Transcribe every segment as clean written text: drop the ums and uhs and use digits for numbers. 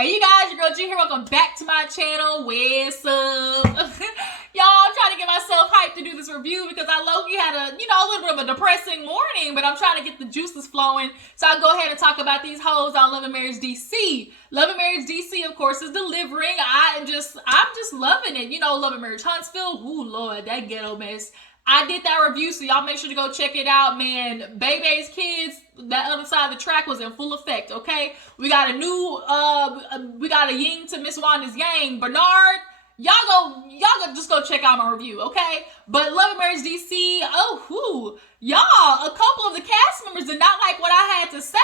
Hey you guys, your girl G here. Welcome back to my channel. What's up? Y'all, I'm trying to get myself hyped to do this review because I low-key had a little bit of a depressing morning, but I'm trying to get the juices flowing. So I'll go ahead and talk about these hoes on Love and Marriage DC. Love and Marriage DC, of course, is delivering. I'm just loving it. Love and Marriage Huntsville. Ooh, Lord, that ghetto mess. I did that review, so y'all make sure to go check it out, man. Bebe's kids, that other side of the track was in full effect, okay? We got a yin to Miss Wanda's yang. Bernard, y'all just go check out my review, okay? But Love and Marriage DC, y'all, a couple of the cast members did not like what I had to say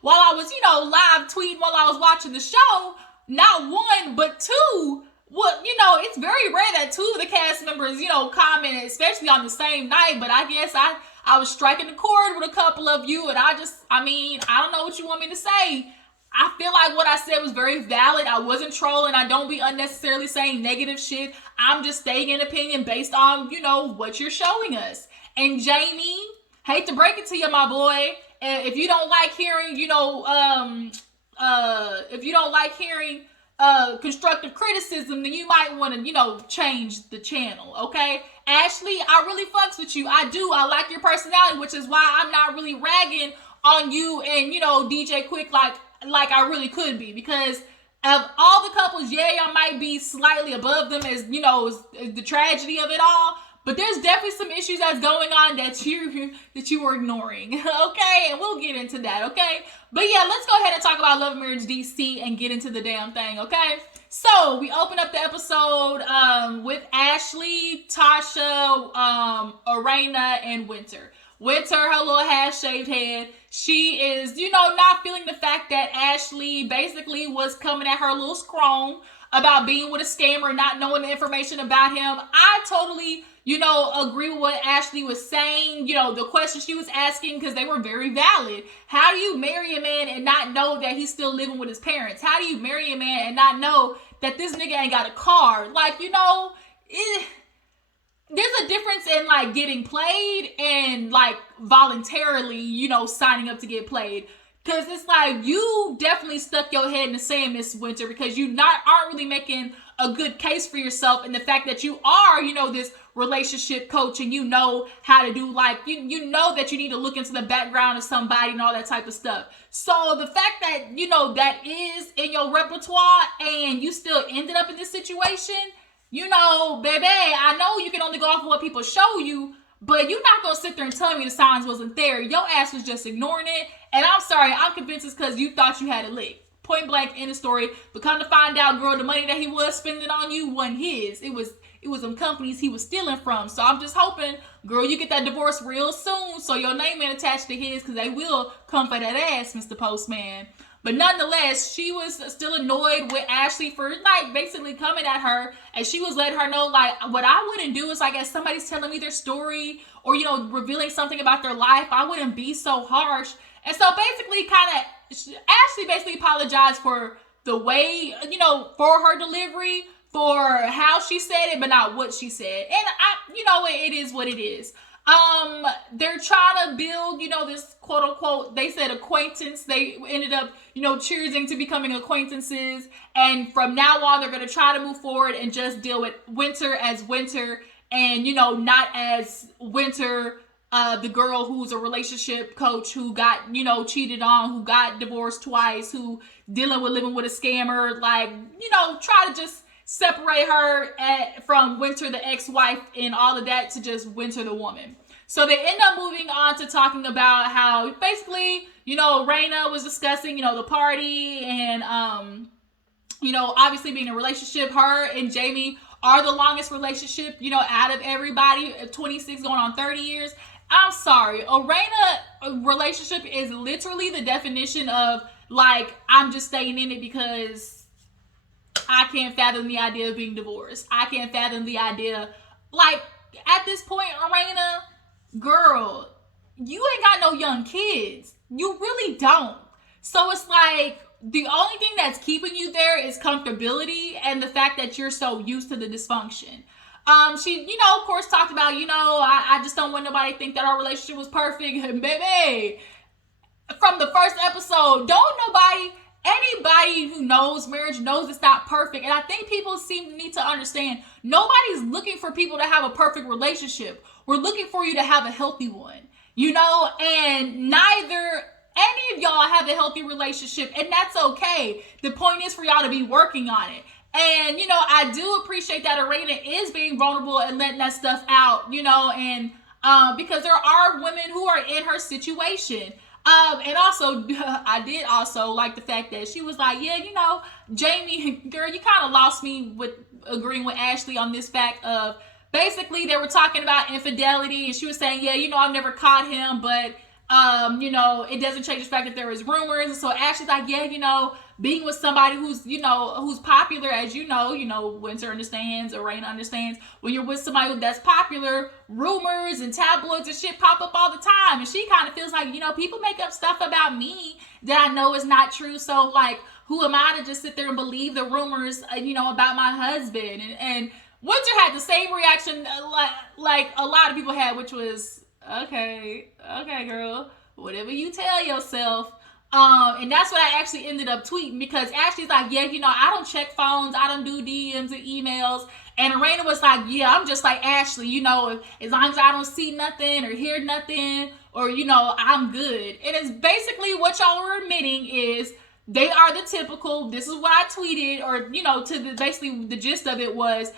while I was, live tweeting while I was watching the show. Not one, but two. Well, it's very rare that two of the cast members, comment, especially on the same night. But I guess I was striking the chord with a couple of you. And I don't know what you want me to say. I feel like what I said was very valid. I wasn't trolling. I don't be unnecessarily saying negative shit. I'm just stating an opinion based on, what you're showing us. And Jamie, hate to break it to you, my boy. If you don't like hearing, constructive criticism, then you might want to, change the channel, okay? Ashley, I really fucks with you. I do. I like your personality, which is why I'm not really ragging on you and, DJ Quick like I really could be. Because of all the couples, I might be slightly above them as, as the tragedy of it all. But there's definitely some issues that's going on that you were ignoring, okay? And we'll get into that, okay? But yeah, let's go ahead and talk about Love and Marriage DC and get into the damn thing, okay? So we open up the episode with Ashley, Tasha, Erana, and Winter. Winter, her little half-shaved head. She is, not feeling the fact that Ashley basically was coming at her a little scrong about being with a scammer, not knowing the information about him. I totally, agree with what Ashley was saying, the questions she was asking, because they were very valid. How do you marry a man and not know that he's still living with his parents? How do you marry a man and not know that this nigga ain't got a car? There's a difference in, getting played and, voluntarily, signing up to get played. Because it's you definitely stuck your head in the sand, Miss Winter, because you aren't really making a good case for yourself, and the fact that you are, this relationship coach, and you know how to do, you know that you need to look into the background of somebody and all that type of stuff. So the fact that, that is in your repertoire and you still ended up in this situation, baby, I know you can only go off of what people show you, but you're not going to sit there and tell me the signs wasn't there. Your ass was just ignoring it. And I'm sorry, I'm convinced it's because you thought you had it licked. Point blank, end of story. But come to find out, girl, the money that he was spending on you wasn't his. It was them companies he was stealing from. So I'm just hoping, girl, you get that divorce real soon so your name ain't attached to his, because they will come for that ass, Mr. Postman. But nonetheless, she was still annoyed with Ashley for basically coming at her, and she was letting her know what I wouldn't do is if somebody's telling me their story or revealing something about their life, I wouldn't be so harsh. And so basically Ashley basically apologized for the way, for her delivery, for how she said it, but not what she said. And it is what it is. They're trying to build, this quote unquote, they said acquaintance. They ended up, choosing to becoming acquaintances. And from now on, they're going to try to move forward and just deal with Winter as Winter and, not as Winter, the girl who's a relationship coach who got, cheated on, who got divorced twice, who dealing with living with a scammer, try to just separate her from Winter, the ex-wife, and all of that to just Winter, the woman. So they end up moving on to talking about how basically, Raina was discussing, the party and, obviously being in a relationship. Her and Jamie are the longest relationship, out of everybody, 26 going on 30 years. I'm sorry. A Raina relationship is literally the definition of I'm just staying in it because I can't fathom the idea of being divorced. I can't fathom the idea. At this point, Erana, girl, you ain't got no young kids. You really don't. So it's the only thing that's keeping you there is comfortability and the fact that you're so used to the dysfunction. She, of course, talked about, I just don't want nobody to think that our relationship was perfect. And baby, from the first episode, don't nobody anybody who knows marriage knows it's not perfect. And I think people seem to need to understand nobody's looking for people to have a perfect relationship. We're looking for you to have a healthy one, you know, and neither any of y'all have a healthy relationship, and that's okay. The point is for y'all to be working on it. And, you know, I do appreciate that Erana is being vulnerable and letting that stuff out, you know, and because there are women who are in her situation. And also, I did also like the fact that she was like, yeah, you know, Jamie, girl, you kind of lost me with agreeing with Ashley on this fact of basically they were talking about infidelity, and she was saying, yeah, you know, I've never caught him, but you know, it doesn't change the fact that there is rumors. And so Ashley's like, yeah, you know, being with somebody who's, you know, who's popular, as you know, Winter understands, Erana understands, when you're with somebody that's popular, rumors and tabloids and shit pop up all the time. And she kind of feels like, you know, people make up stuff about me that I know is not true. So, like, who am I to just sit there and believe the rumors, you know, about my husband? And Winter had the same reaction like a lot of people had, which was, okay, girl, whatever you tell yourself. And that's what I actually ended up tweeting, because Ashley's like, yeah, you know, I don't check phones, I don't do DMs and emails. And Erana was like, yeah, I'm just like Ashley, you know, as long as I don't see nothing or hear nothing, or, you know, I'm good. And it's basically what y'all were admitting is they are the typical, this is what I tweeted, or, you know, basically the gist of it was,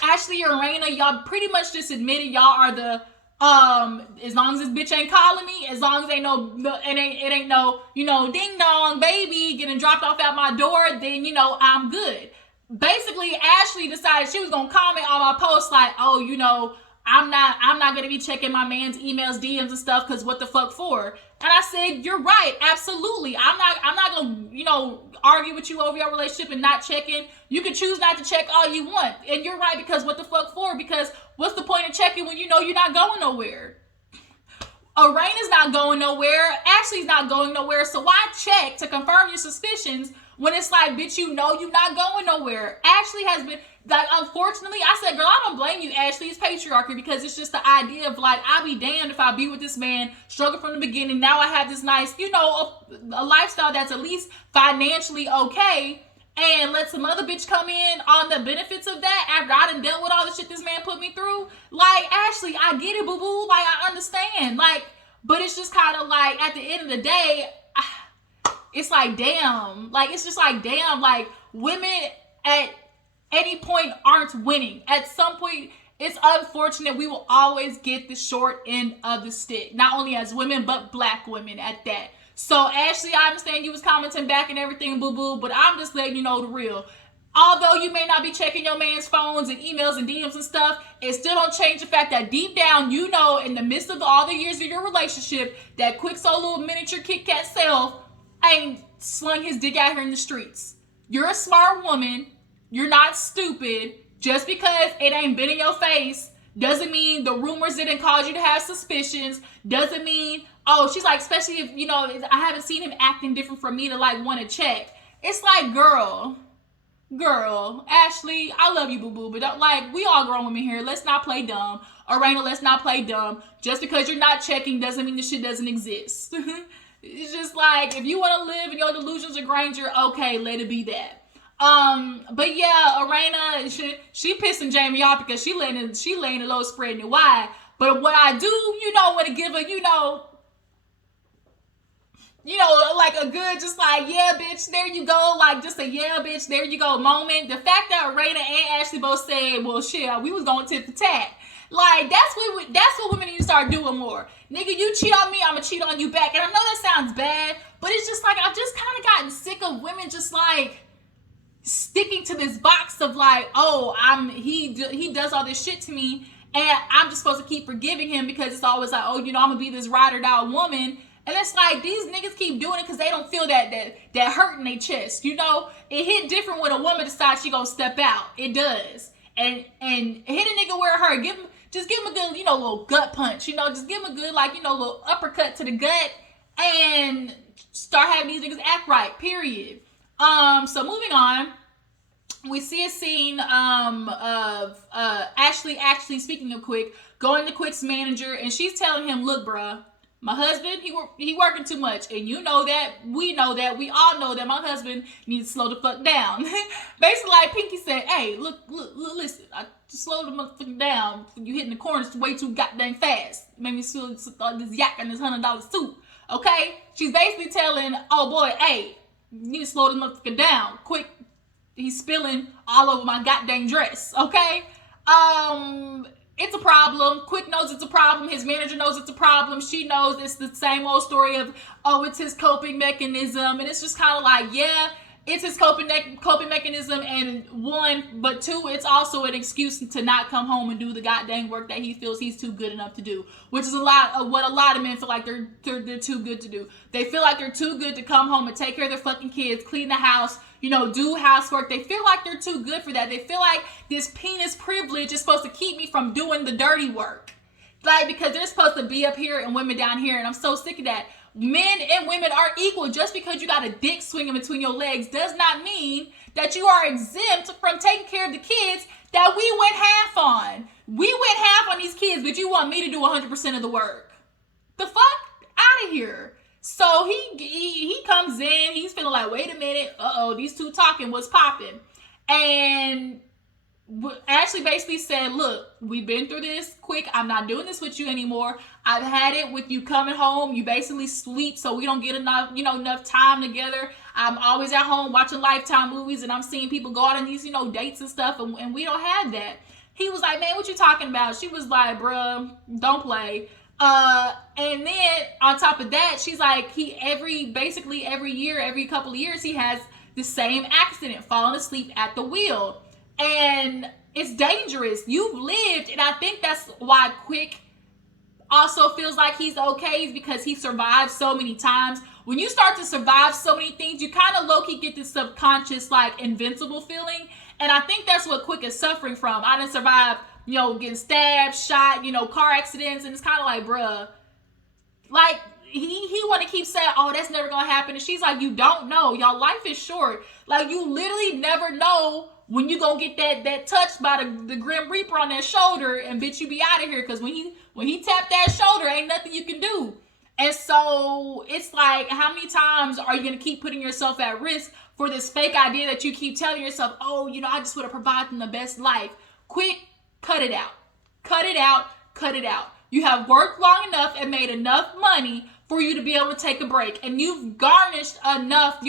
Ashley or Erana, y'all pretty much just admitted y'all are the as long as this bitch ain't calling me, as long as it ain't no, you know, ding dong baby getting dropped off at my door, then, you know, I'm good. Basically, Ashley decided she was gonna comment on my post like, oh, you know, I'm not gonna be checking my man's emails, DMs and stuff, because what the fuck for? And I said, you're right, absolutely. I'm not gonna, you know, argue with you over your relationship and not checking. You can choose not to check all you want. And you're right, because what the fuck for? Because what's the point of checking when you know you're not going nowhere? Erana's not going nowhere. Ashley's not going nowhere. So why check to confirm your suspicions when it's like, bitch, you know you're not going nowhere? Ashley has been, like, unfortunately, I said, girl, I don't blame you, Ashley. It's patriarchy, because it's just the idea of, like, I'll be damned if I be with this man, struggle from the beginning. Now I have this nice, you know, a lifestyle that's at least financially okay, and let some other bitch come in on the benefits of that after I done dealt with all the shit this man put me through. Like, Ashley, I get it, boo-boo. Like, I understand. Like, but it's just kind of like, at the end of the day, it's like, damn. Like, it's just like, damn. Like, women at any point aren't winning. At some point, it's unfortunate we will always get the short end of the stick. Not only as women, but black women at that. So, Ashley, I understand you was commenting back and everything, boo-boo, but I'm just letting you know the real. Although you may not be checking your man's phones and emails and DMs and stuff, it still don't change the fact that deep down, you know, in the midst of all the years of your relationship, that quick so little miniature Kit Kat self ain't slung his dick out here in the streets. You're a smart woman. You're not stupid. Just because it ain't been in your face doesn't mean the rumors didn't cause you to have suspicions. Doesn't mean, oh, she's like, especially if, you know, I haven't seen him acting different for me to, like, want to check. It's like, girl, Ashley, I love you, boo-boo, but don't, like, we all grown women here. Let's not play dumb. Erana, let's not play dumb. Just because you're not checking doesn't mean the shit doesn't exist. It's just like, if you want to live in your delusions of grandeur, okay, let it be that. But yeah, Erana, she pissing Jamie off because she laying it low, spreading it wide. But what I do, you know, want to give her, you know, like a good, just like, yeah, bitch, there you go. Like, just a yeah, bitch, there you go moment. The fact that Erana and Ashley both said, well, shit, we was going tit for tat. Like, that's what women need to start doing more. Nigga, you cheat on me, I'm gonna cheat on you back. And I know that sounds bad, but it's just like, I've just kind of gotten sick of women just like sticking to this box of like, oh, he does all this shit to me, and I'm just supposed to keep forgiving him because it's always like, oh, you know, I'm gonna be this ride or die woman. And it's like, these niggas keep doing it because they don't feel that hurt in their chest. You know, it hit different when a woman decides she gonna step out. It does. And hit a nigga where it hurt. Just give him a good, you know, little gut punch. You know, just give him a good, like, you know, little uppercut to the gut and start having these niggas act right, period. So moving on, we see a scene of Ashley, speaking of Quick, going to Quick's manager, and she's telling him, look, bruh, My husband, he working too much, and you know that, we all know that my husband needs to slow the fuck down. Basically, like Pinky said, hey, look, listen, I just slow the motherfucker down. You hitting the corners way too goddamn fast. Made me feel this yak and this $100 suit. Okay, she's basically telling, oh boy, hey, you need to slow the motherfucker down, quick. He's spilling all over my goddamn dress. Okay, it's a problem. Quick knows it's a problem. His manager knows it's a problem. She knows it's the same old story of, oh, it's his coping mechanism. And it's just kind of like, yeah, it's his coping mechanism. And one, but two, it's also an excuse to not come home and do the goddamn work that he feels he's too good enough to do. Which is a lot of what a lot of men feel like they're too good to do. They feel like they're too good to come home and take care of their fucking kids, clean the house, do housework. They feel like they're too good for that. They feel like this penis privilege is supposed to keep me from doing the dirty work. Like, because they're supposed to be up here and women down here. And I'm so sick of that. Men and women are equal. Just because you got a dick swinging between your legs does not mean that you are exempt from taking care of the kids that we went half on. We went half on these kids, but you want me to do 100% of the work. The fuck? Out of here. So he comes in, he's feeling like, wait a minute, these two talking, what's popping? And Ashley basically said, look, we've been through this, quick, I'm not doing this with you anymore. I've had it with you coming home, you basically sleep so we don't get enough time together. I'm always at home watching Lifetime movies and I'm seeing people go out on these, dates and stuff, and we don't have that. He was like, man, what you talking about? She was like, bruh, don't play. And then on top of that, she's like, every year, every couple of years, he has the same accident, falling asleep at the wheel. And it's dangerous. You've lived, and I think that's why Quick also feels like he's okay, because he survived so many times. When you start to survive so many things, you kind of low-key get this subconscious, like, invincible feeling. And I think that's what Quick is suffering from. I didn't survive, getting stabbed, shot, car accidents. And it's kind of like, bruh, like, he want to keep saying, oh, that's never going to happen. And she's like, you don't know. Y'all life is short. Like, you literally never know when you gonna get that touch by the Grim Reaper on that shoulder, and bitch, you be out of here. Because when he tapped that shoulder, ain't nothing you can do. And so it's like, how many times are you gonna keep putting yourself at risk for this fake idea that you keep telling yourself, oh, I just want to provide them the best life? Quick, cut it out. Cut it out. Cut it out. You have worked long enough and made enough money for you to be able to take a break. And you've garnished enough,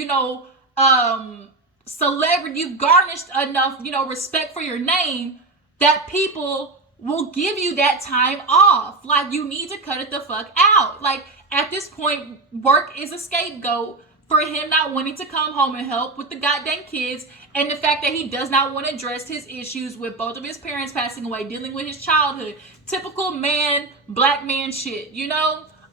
celebrity, you've garnished enough, respect for your name that people will give you that time off. Like, you need to cut it the fuck out. Like, at this point, work is a scapegoat for him not wanting to come home and help with the goddamn kids, and the fact that he does not want to address his issues with both of his parents passing away, dealing with his childhood. Typical black man shit,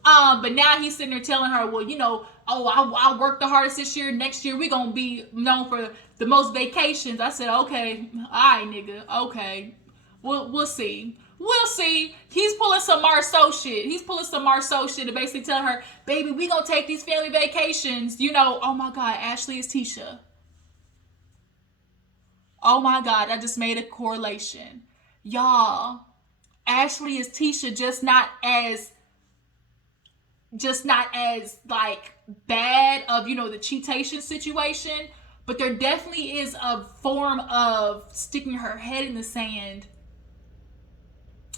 But now he's sitting there telling her, well, I worked the hardest this year. Next year, we gonna be known for the most vacations. I said, okay, all right, nigga, okay. We'll see. We'll see. He's pulling some Marceau shit. To basically tell her, baby, we gonna take these family vacations. Oh my God, Ashley is Tisha. Oh my God, I just made a correlation. Y'all, Ashley is Tisha, just not as like bad of, the cheatation situation, but there definitely is a form of sticking her head in the sand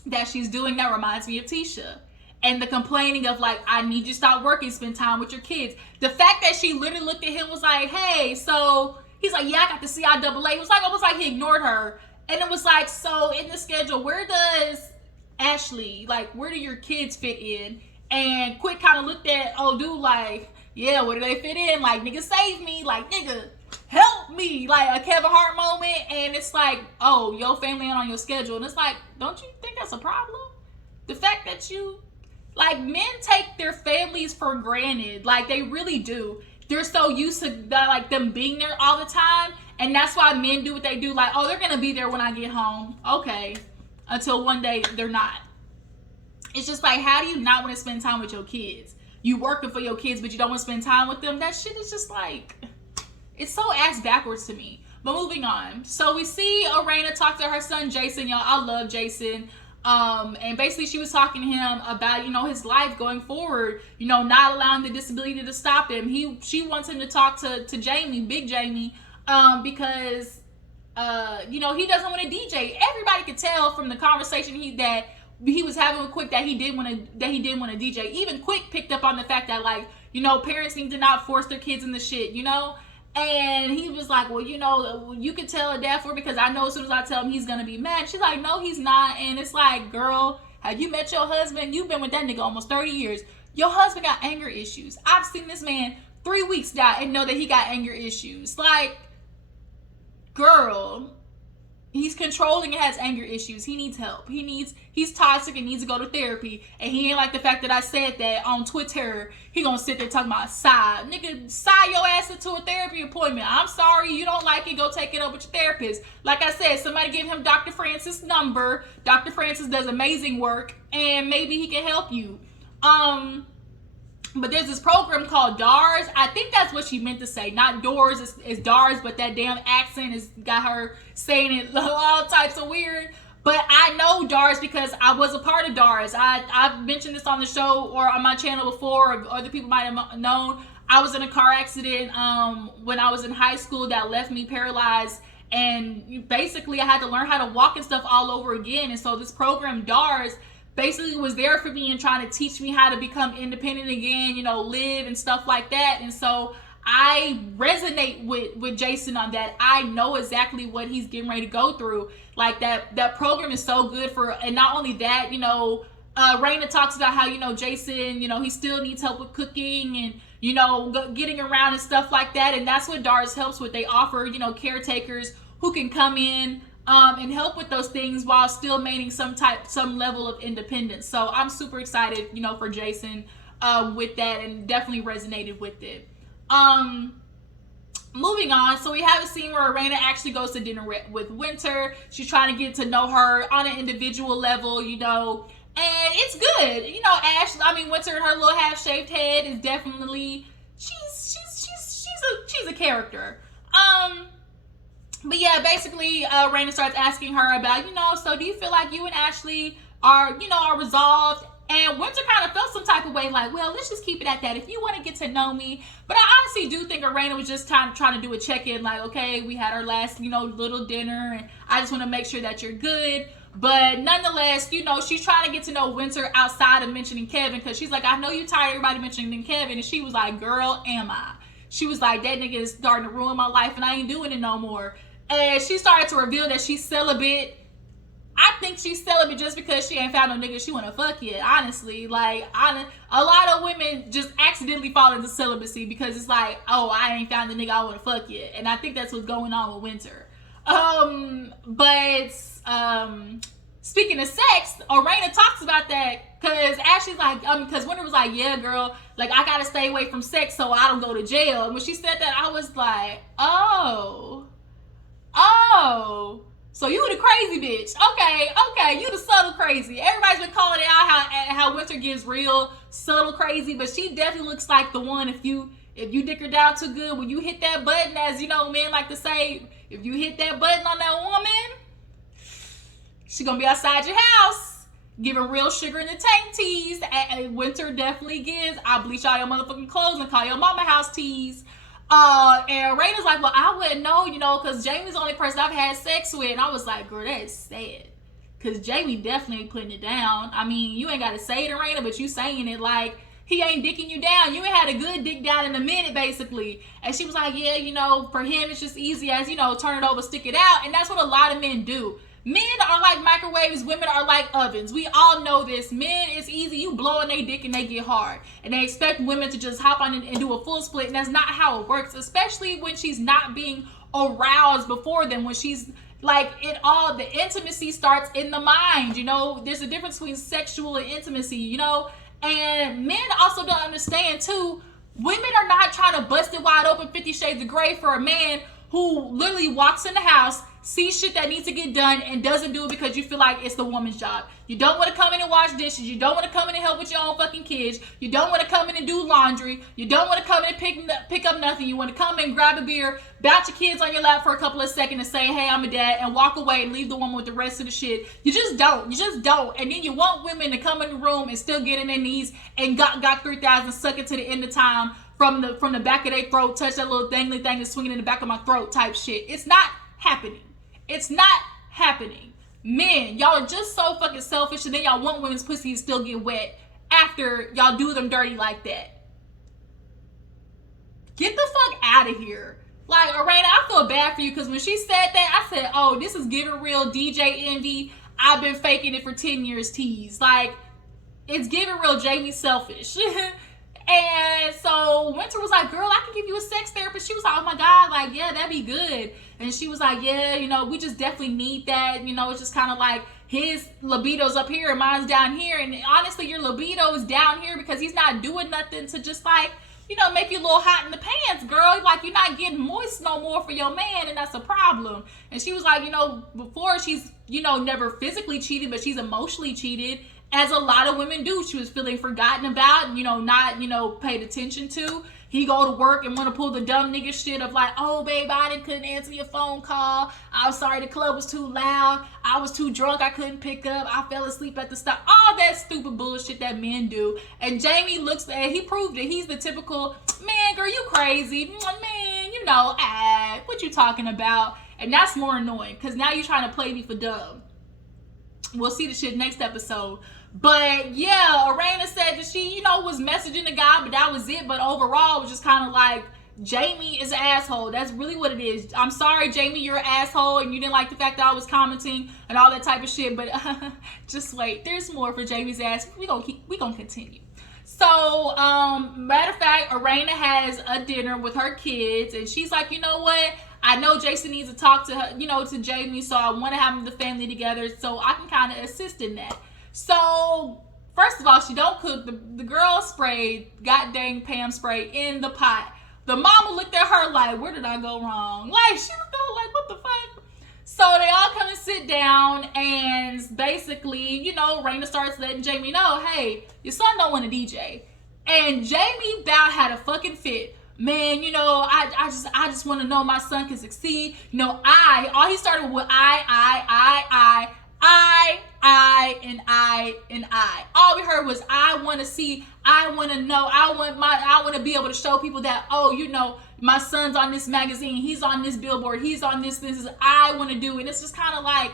that she's doing that reminds me of Tisha. And the complaining of, like, I need you to stop working, spend time with your kids. The fact that she literally looked at him was like, hey, so he's like, yeah, I got the CIAA. It was like almost like he ignored her. And it was like, so in the schedule, where does Ashley, like, where do your kids fit in? And Quick kind of looked at old dude like, yeah, where do they fit in? Like, nigga, save me. Like, nigga, help me. Like a Kevin Hart moment. And it's like, oh, your family ain't on your schedule. And it's like, don't you think that's a problem? The fact that like, men take their families for granted. Like, they really do. They're so used to, like, them being there all the time. And that's why men do what they do. Like, oh, they're going to be there when I get home. Okay. Until one day they're not. It's just like, how do you not want to spend time with your kids? You working for your kids, but you don't want to spend time with them? That shit is just like, it's so ass backwards to me. But moving on. So we see Erana talk to her son, Jayson. Y'all, I love Jayson. And basically she was talking to him about, you know, his life going forward, you know, not allowing the disability to stop him. She wants him to talk to Jamie, Big Jamie, because you know, he doesn't want to DJ. Everybody could tell from the conversation that he was having with Quick that he did want to DJ. Even Quick picked up on the fact that, like, you know, parents need to not force their kids into shit, you know. And he was like, well, you know, you can tell a dad for because I know as soon as I tell him he's gonna be mad. She's like, no, he's not. And it's like, girl, have you met your husband? You've been with that nigga almost 30 years. Your husband got anger issues. I've seen this man 3 weeks die and know that he got anger issues. Like, girl, he's controlling and has anger issues. He needs help. He's toxic and needs to go to therapy. And he ain't like the fact that I said that on Twitter. He gonna sit there talking about nigga, sign your ass into a therapy appointment. I'm sorry, you don't like it, go take it up with your therapist. Like I said, somebody give him Dr. Francis' number. Dr. Francis does amazing work, and maybe he can help you. But there's this program called DARS. I think that's what she meant to say. Not doors, it's DARS, but that damn accent has got her saying it all types of weird. But I know DARS because I was a part of DARS. I've mentioned this on the show or on my channel before, or other people might have known. I was in a car accident when I was in high school that left me paralyzed. And basically I had to learn how to walk and stuff all over again. And so this program, DARS, basically was there for me and trying to teach me how to become independent again, you know, live and stuff like that. And so I resonate with Jayson on that. I know exactly what he's getting ready to go through. Like that program is so good and not only that, you know, Erana talks about how, you know, Jayson, you know, he still needs help with cooking and, you know, getting around and stuff like that. And that's what DARS helps with. They offer, you know, caretakers who can come in and help with those things while still maintaining some level of independence. So I'm super excited, you know, for Jayson with that, and definitely resonated with it. Moving on, so we have a scene where Erana actually goes to dinner with Winter. She's trying to get to know her on an individual level, you know, and it's good. You know, Winter and her little half-shaved head is definitely she's a character. But yeah, basically, Erana starts asking her about, you know, so do you feel like you and Ashley are resolved? And Winter kind of felt some type of way, like, well, let's just keep it at that. If you want to get to know me. But I honestly do think Erana was just trying to do a check-in, like, okay, we had our last, you know, little dinner, and I just want to make sure that you're good. But nonetheless, you know, she's trying to get to know Winter outside of mentioning Kevin, because she's like, I know you're tired of everybody mentioning Kevin. And she was like, girl, am I? She was like, that nigga is starting to ruin my life, and I ain't doing it no more. And she started to reveal that she's celibate. I think she's celibate just because she ain't found no nigga she want to fuck yet, honestly. Like, a lot of women just accidentally fall into celibacy because it's like, oh, I ain't found the nigga I want to fuck yet. And I think that's what's going on with Winter. But speaking of sex, Erana talks about that because Ashley's like, because Winter was like, yeah, girl, like, I gotta stay away from sex so I don't go to jail. And when she said that, I was like, oh, so you the crazy bitch. Okay, you the subtle crazy. Everybody's been calling it out how Winter gives real subtle crazy, but she definitely looks like the one if you dick her down too good, when you hit that button, as you know, men like to say, if you hit that button on that woman, she gonna be outside your house giving real sugar in the tank tease. And Winter definitely gives, I bleach all your motherfucking clothes and call your mama house tease. And Erana's like, well, I wouldn't know, you know, because Jamie's the only person I've had sex with. And I was like, girl, that is sad. Because Jamie definitely ain't putting it down. I mean, you ain't got to say it, Erana, but you saying it like he ain't dicking you down. You ain't had a good dick down in a minute, basically. And she was like, yeah, you know, for him, it's just easy as, you know, turn it over, stick it out. And that's what a lot of men do. Men are like microwaves. Women are like ovens. We all know this. Men, it's easy. You blow on their dick and they get hard. And they expect women to just hop on and do a full split. And that's not how it works. Especially when she's not being aroused before them. When she's like, the intimacy starts in the mind. You know, there's a difference between sexual and intimacy, you know. And men also don't understand, too. Women are not trying to bust it wide open 50 Shades of Grey for a man who literally walks in the house, sees shit that needs to get done and doesn't do it because you feel like it's the woman's job. You don't want to come in and wash dishes. You don't want to come in and help with your own fucking kids. You don't want to come in and do laundry. You don't want to come in and pick up nothing. You want to come in, grab a beer, bounce your kids on your lap for a couple of seconds and say, hey, I'm a dad, and walk away and leave the woman with the rest of the shit. You just don't. You just don't. And then you want women to come in the room and still get in their knees and got 3,000, suck it to the end of time from the back of their throat, touch that little thing that's swinging in the back of my throat type shit. It's not happening. It's not happening. Men, y'all are just so fucking selfish, and then y'all want women's pussy to still get wet after y'all do them dirty like that. Get the fuck out of here. Like, Erana, I feel bad for you, because when she said that, I said, oh, this is giving real DJ envy. I've been faking it for 10 years tease. Like, it's giving real Jamie selfish. And so Winter was like, girl, I can give you a sex therapist. She was like, oh my God, like, yeah, that'd be good. And she was like, yeah, you know, we just definitely need that. You know, it's just kind of like his libido's up here and mine's down here. And honestly, your libido is down here because he's not doing nothing to just like, you know, make you a little hot in the pants, girl. Like, you're not getting moist no more for your man, and that's a problem. And she was like, you know, before she's, you know, never physically cheated, but she's emotionally cheated, as a lot of women do. She was feeling forgotten about, you know, not, you know, paid attention to. He go to work and want to pull the dumb nigga shit of like, oh, babe, couldn't answer your phone call. I'm sorry, the club was too loud. I was too drunk. I couldn't pick up. I fell asleep at the stop. All that stupid bullshit that men do. And Jamie looks at, he proved it. He's the typical, man, girl, you crazy. Man, you know, what you talking about? And that's more annoying because now you're trying to play me for dumb. We'll see the shit next episode. But yeah, Erana said that she, you know, was messaging the guy, but that was it. But overall, it was just kind of like, Jamie is an asshole. That's really what it is. I'm sorry, Jamie, you're an asshole, and you didn't like the fact that I was commenting and all that type of shit. But just wait, there's more for Jamie's ass. We gonna continue. So, matter of fact, Erana has a dinner with her kids, and she's like, you know what? I know Jayson needs to talk to her, you know, to Jamie, so I want to have the family together so I can kind of assist in that. So, first of all, she don't cook. The girl sprayed, god dang Pam spray in the pot. The mama looked at her like, where did I go wrong? Like, she was going like, what the fuck? So, they all come and sit down, and basically, you know, Raina starts letting Jamie know, hey, your son don't want to DJ. And Jamie about had a fucking fit. Man, you know, I just want to know my son can succeed. You know, all he started with I. All we heard was, I want to see, I want to know, I want to be able to show people that, oh, you know, my son's on this magazine, he's on this billboard, he's on this is I want to do. And it's just kind of like,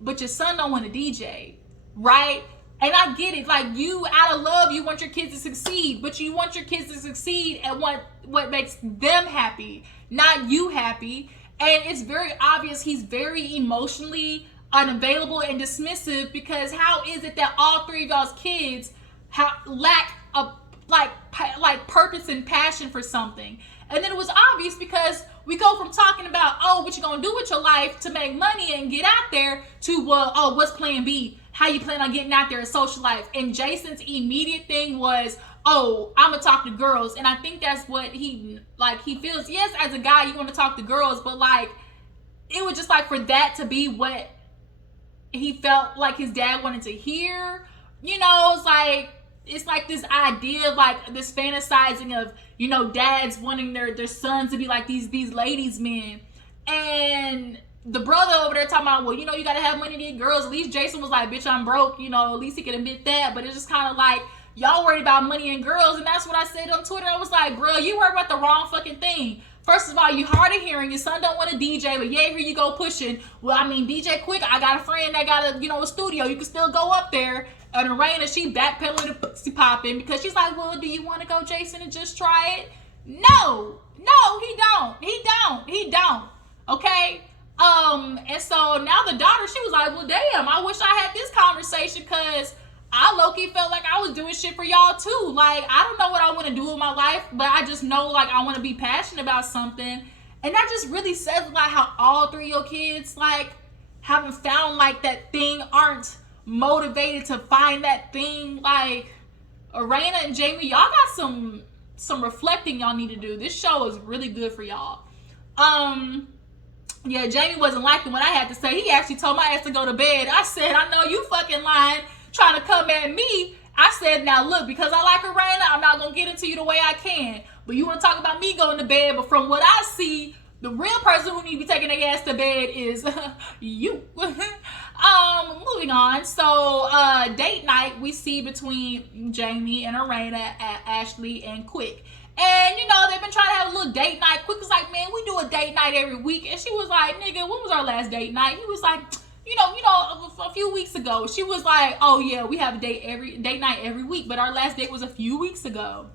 but your son don't want to DJ, right? And I get it, like, you, out of love, you want your kids to succeed, but you want your kids to succeed at what makes them happy, not you happy. And it's very obvious he's very emotionally unavailable and dismissive, because how is it that all three of y'all's kids lack a like purpose and passion for something? And then it was obvious because we go from talking about, oh, what you gonna do with your life to make money and get out there, to, well, oh, what's plan B? How you plan on getting out there in social life? And Jayson's immediate thing was, oh, I'm gonna talk to girls. And I think that's what he feels. Yes, as a guy, you want to talk to girls, but like, it was just like, for that to be what he felt like his dad wanted to hear, you know, it's like this idea of like this fantasizing of, you know, dads wanting their sons to be like these ladies men. And the brother over there talking about, well, you know, you gotta have money to get girls. At least Jayson was like, bitch, I'm broke, you know, at least he could admit that. But it's just kind of like, y'all worried about money and girls. And that's what I said on Twitter. I was like, girl, you worried about the wrong fucking thing. First of all, you hard of hearing. Your son don't want to DJ, but yeah, here you go pushing. Well, I mean, DJ quick. I got a friend that got a studio. You can still go up there. And Erana, she backpedaling the pussy popping because she's like, well, do you want to go, Jayson, and just try it? No, he don't. Okay. And so now the daughter, she was like, well, damn, I wish I had this conversation, because I low-key felt like I was doing shit for y'all too. Like, I don't know what I want to do with my life, but I just know, like, I want to be passionate about something. And that just really says, like, how all three of your kids, like, haven't found, like, that thing, aren't motivated to find that thing. Like, Erana and Jamie, y'all got some reflecting y'all need to do. This show is really good for y'all. Yeah, Jamie wasn't liking what I had to say. He actually told my ass to go to bed. I said, I know you fucking lying, trying to come at me. I said, now look, because I like Erana, I'm not going to get into you the way I can. But you want to talk about me going to bed, but from what I see, the real person who need to be taking their ass to bed is you. Moving on. So, date night we see between Jamie and Erana, Ashley and Quick. And, you know, they've been trying to have a little date night. Quick was like, man, we do a date night every week. And she was like, nigga, when was our last date night? He was like, you know, a few weeks ago. She was like, oh, yeah, we have a date night every week. But our last date was a few weeks ago.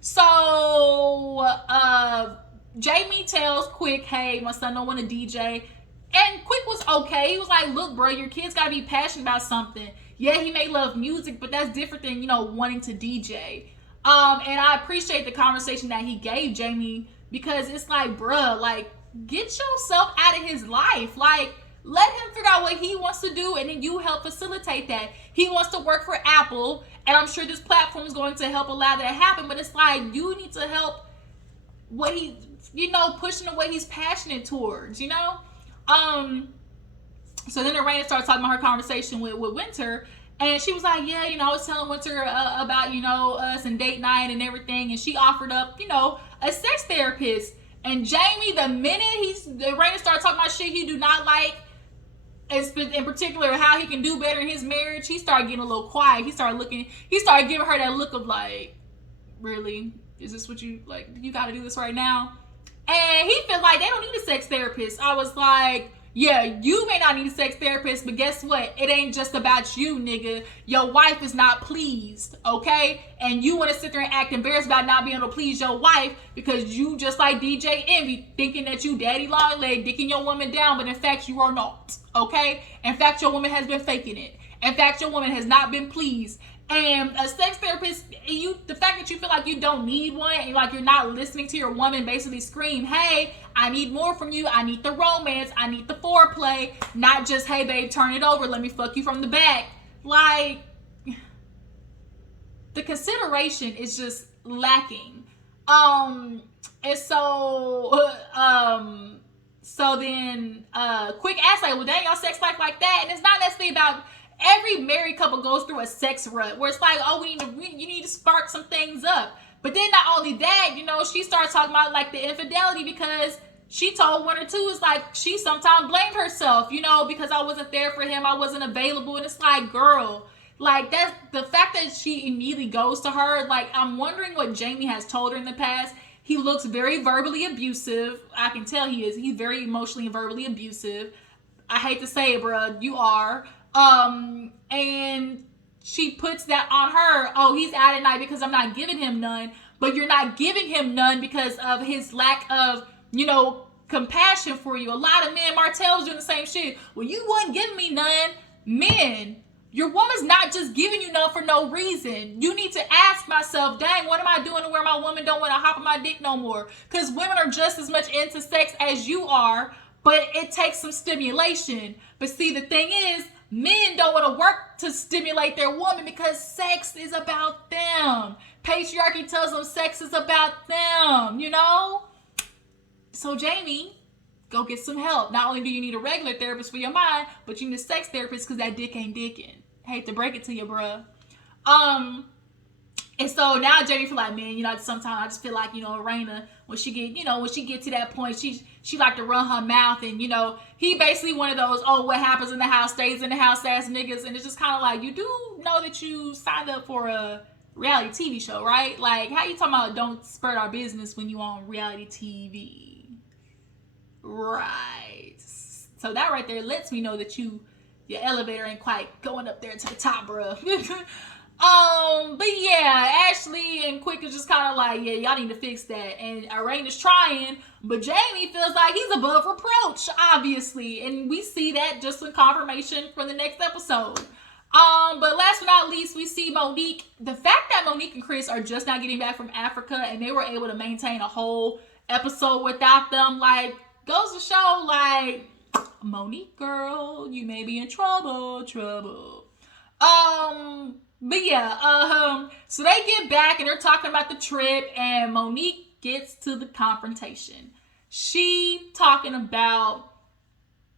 So, Jamie tells Quick, hey, my son don't want to DJ. And Quick was okay. He was like, look, bro, your kid's got to be passionate about something. Yeah, he may love music, but that's different than, you know, wanting to DJ. And I appreciate the conversation that he gave Jamie, because it's like, bruh, like, get yourself out of his life. Like, let him figure out what he wants to do, and then you help facilitate that. He wants to work for Apple, and I'm sure this platform is going to help allow that to happen, but it's like, you need to help what he, you know, pushing the way he's passionate towards, you know? So then Erana started talking about her conversation with Winter. And she was like, yeah, you know, I was telling Winter about, you know, us and date night and everything. And she offered up, you know, a sex therapist. And Jamie, the minute Erana started talking about shit he do not like, in particular how he can do better in his marriage, he started getting a little quiet. He started giving her that look of like, really? Is this what you, like, you got to do this right now? And he felt like they don't need a sex therapist. I was like, yeah, you may not need a sex therapist, but guess what? It ain't just about you, nigga. Your wife is not pleased, okay? And you want to sit there and act embarrassed about not being able to please your wife because you, just like DJ Envy, thinking that you daddy long leg, dicking your woman down, but in fact, you are not, okay? In fact, your woman has been faking it. In fact, your woman has not been pleased. And a sex therapist, the fact that you feel like you don't need one, and like you're not listening to your woman basically scream, hey, I need more from you. I need the romance. I need the foreplay. Not just, hey, babe, turn it over. Let me fuck you from the back. Like, the consideration is just lacking. And so, so then Quick asked, like, well, dang, y'all sex life like that? And it's not necessarily about, every married couple goes through a sex rut where it's like, oh, you need to spark some things up. But then not only that, you know, she started talking about like the infidelity, because she told one or two, it's like she sometimes blamed herself, you know, because I wasn't there for him, I wasn't available. And it's like, girl, like, that's the fact that she immediately goes to her. Like, I'm wondering what Jamie has told her in the past. He looks very verbally abusive. I can tell he is. He's very emotionally and verbally abusive. I hate to say it, bruh, you are. And she puts that on her. Oh, he's out at night because I'm not giving him none. But you're not giving him none because of his lack of, you know, compassion for you. A lot of men, Martell's doing the same shit. Well, you wouldn't give me none. Men, your woman's not just giving you none for no reason. You need to ask myself, dang, what am I doing to where my woman don't want to hop on my dick no more? Because women are just as much into sex as you are, but it takes some stimulation. But see, the thing is, men don't want to work to stimulate their woman because sex is about them. Patriarchy tells them sex is about them, you know? So Jamie, go get some help. Not only do you need a regular therapist for your mind, but you need a sex therapist because that dick ain't dicking. Hate to break it to you, bruh. And so now Jamie feel like, man, you know, sometimes I just feel like, you know, Erana, when she get to that point, she like to run her mouth, and, you know, he basically one of those, oh, what happens in the house stays in the house ass niggas. And it's just kind of like, you do know that you signed up for a reality TV show, right? Like, how you talking about don't spread our business when you on reality TV? Right. So that right there lets me know that your elevator ain't quite going up there to the top, bruh. But yeah, Ashley and Quick is just kind of like, yeah, y'all need to fix that. And Erana's trying, but Jamie feels like he's above reproach, obviously. And we see that just in confirmation for the next episode. But last but not least, we see Monique. The fact that Monique and Chris are just now getting back from Africa and they were able to maintain a whole episode without them, like, goes to show, like, Monique, girl, you may be in trouble. But yeah, so they get back and they're talking about the trip, and Monique gets to the confrontation. she talking about,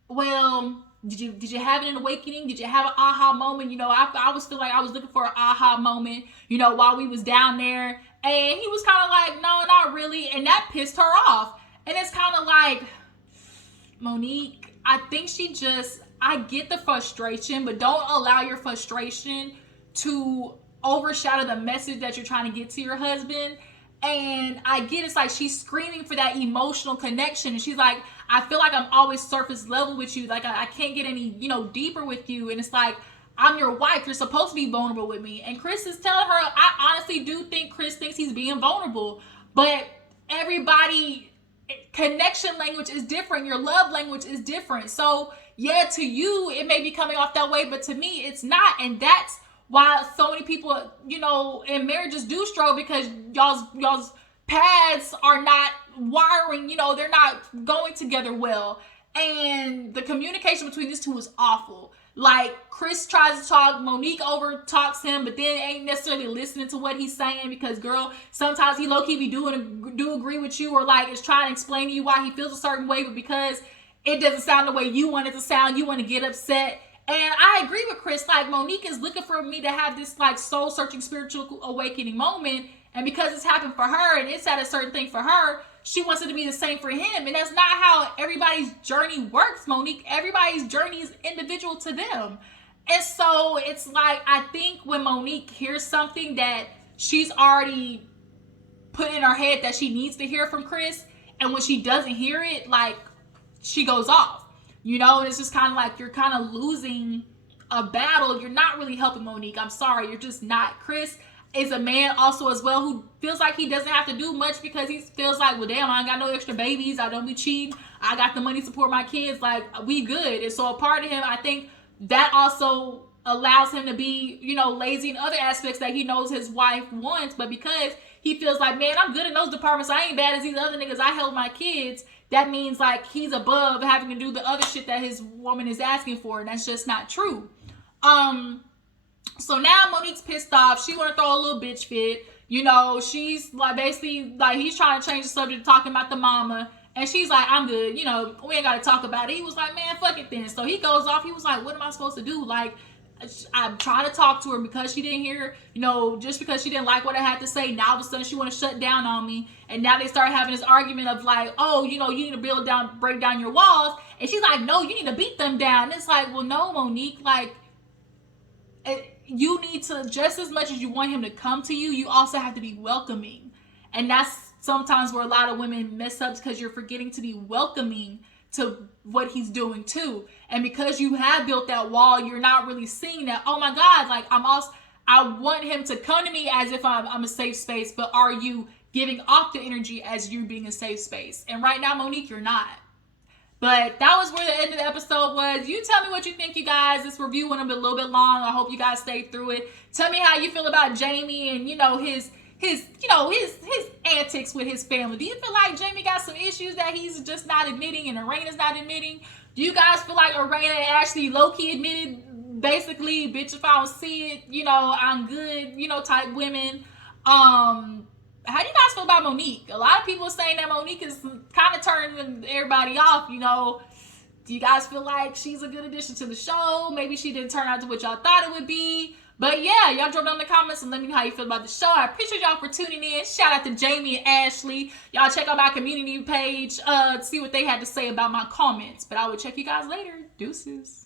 well, did you have an awakening? Did you have an aha moment? You know, I always feel like I was looking for an aha moment, you know, while we was down there. And he was kind of like, no, not really. And that pissed her off. And it's kind of like, Monique, I think I get the frustration, but don't allow your frustration to overshadow the message that you're trying to get to your husband. And I get it's like she's screaming for that emotional connection. And she's like, I feel like I'm always surface level with you. Like, I can't get any, you know, deeper with you. And it's like, I'm your wife. You're supposed to be vulnerable with me. And Chris is telling her, I honestly do think Chris thinks he's being vulnerable. But everybody, connection language is different. Your love language is different. So, yeah, to you, it may be coming off that way. But to me, it's not. And that's why so many people, you know, in marriages do struggle, because y'all's paths are not wiring, you know, they're not going together well. And the communication between these two is awful. Like, Chris tries to talk, Monique over talks him, but then ain't necessarily listening to what he's saying, because, girl, sometimes he low-key be do agree with you, or like is trying to explain to you why he feels a certain way, but because it doesn't sound the way you want it to sound, you want to get upset. And I agree with Chris. Like, Monique is looking for me to have this like soul-searching spiritual awakening moment, and because it's happened for her and it's at a certain thing for her, she wants it to be the same for him. And that's not how everybody's journey works, Monique. Everybody's journey is individual to them. And so it's like, I think when Monique hears something that she's already put in her head that she needs to hear from Chris, and when she doesn't hear it, like, she goes off. You know, and it's just kind of like you're kind of losing a battle. You're not really helping Monique. I'm sorry. You're just not. Chris is a man also as well who feels like he doesn't have to do much, because he feels like, well, damn, I ain't got no extra babies. I don't be cheating. I got the money to support my kids. Like, we good. And so a part of him, I think that also allows him to be, you know, lazy in other aspects that he knows his wife wants. But because he feels like, man, I'm good in those departments. I ain't bad as these other niggas. I help my kids. That means like he's above having to do the other shit that his woman is asking for. And that's just not true. So now Monique's pissed off. She want to throw a little bitch fit. You know, she's like, basically, like, he's trying to change the subject, talking about the mama. And she's like, I'm good. You know, we ain't got to talk about it. He was like, man, fuck it then. So he goes off. He was like, what am I supposed to do? Like, I'm trying to talk to her because she didn't hear, you know, just because she didn't like what I had to say. Now all of a sudden she want to shut down on me. And now they start having this argument of like, oh, you know, you need to break down your walls. And she's like, no, you need to beat them down. And it's like, well, no, Monique, like, you need to, just as much as you want him to come to you, you also have to be welcoming. And that's sometimes where a lot of women mess up, because you're forgetting to be welcoming to what he's doing too. And because you have built that wall, you're not really seeing that, oh my God, like, I want him to come to me as if I'm a safe space, but are you giving off the energy as you being a safe space? And right now, Monique, you're not. But that was where the end of the episode was. You tell me what you think, you guys. This review went a little bit long. I hope you guys stayed through it. Tell me how you feel about Jamie and, you know, his antics with his family. Do you feel like Jamie got some issues that he's just not admitting and Erana's not admitting? Do you guys feel like Erana actually low-key admitted, basically, bitch, if I don't see it, you know, I'm good, you know, type women? How do you guys feel about Monique? A lot of people are saying that Monique is kind of turning everybody off, you know. Do you guys feel like she's a good addition to the show? Maybe she didn't turn out to what y'all thought it would be. But yeah, y'all drop down in the comments and let me know how you feel about the show. I appreciate y'all for tuning in. Shout out to Jamie and Ashley. Y'all check out my community page to see what they had to say about my comments. But I will check you guys later. Deuces.